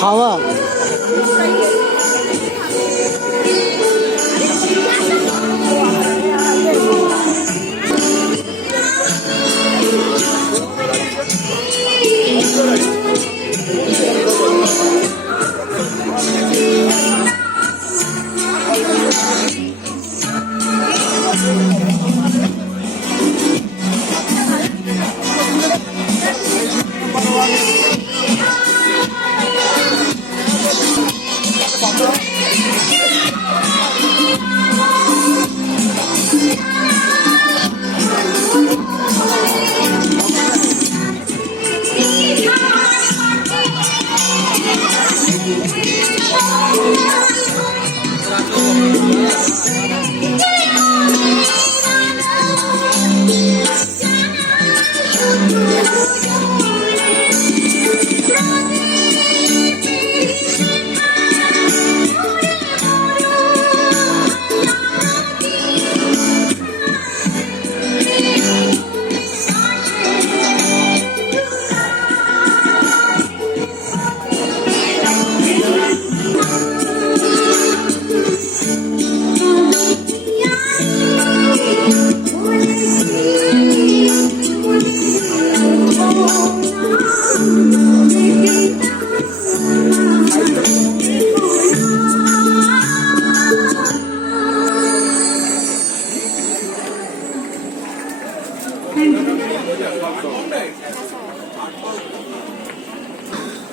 খাওয়া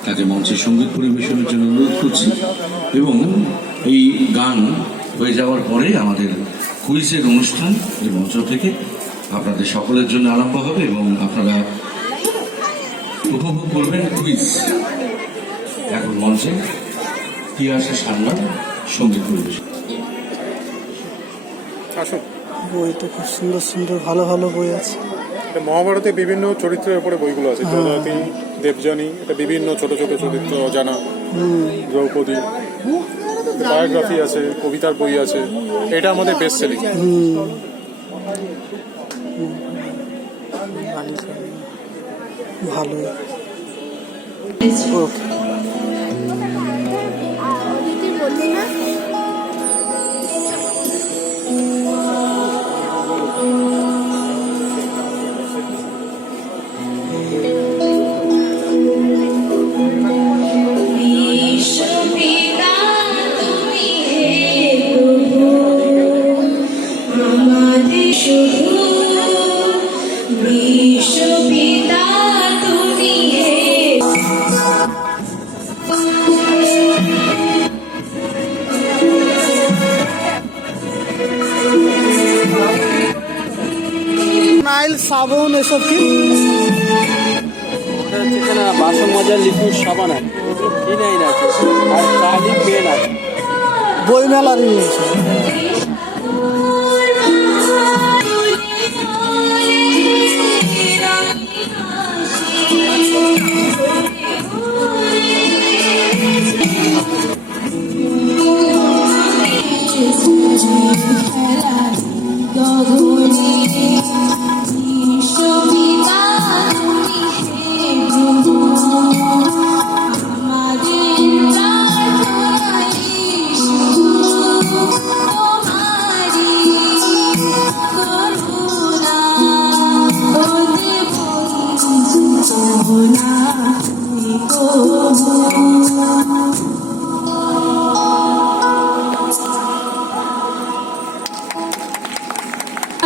তাকে মঞ্চে সঙ্গীত পরিবেশনের জন্য অনুরোধ করছি এবং এই গান হয়ে যাওয়ার পরে আমাদের কুইজের অনুষ্ঠান এই মঞ্চ থেকে আপনাদের সকলের জন্য আরম্ভ হবে এবং আপনারা উপভোগ করবেন কুইজ। এখন মঞ্চে তিয়াসে সান্নাল সঙ্গীত পরিবেশন। বই তো খুব সুন্দর সুন্দর ভালো ভালো বই আছে। মহাভারতে বিভিন্ন চরিত্রের উপরে বইগুলো আছে, যযাতি, দেবযানী, এটা বিভিন্ন ছোট ছোট চরিত্র, অজানা, দ্রৌপদী, বায়োগ্রাফি আছে, কবিতার বই আছে। এটা আমাদের বেস্ট সেলিং। ভালো। ওকে। নাইল সাবুন এসব কি বাসন মজার লিকুইড সাবান আছে, ফিনাইল আছে, আর কালি পেন আছে। বই মেলার নিয়েছে।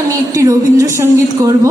আমি একটি রবীন্দ্রসঙ্গীত করব।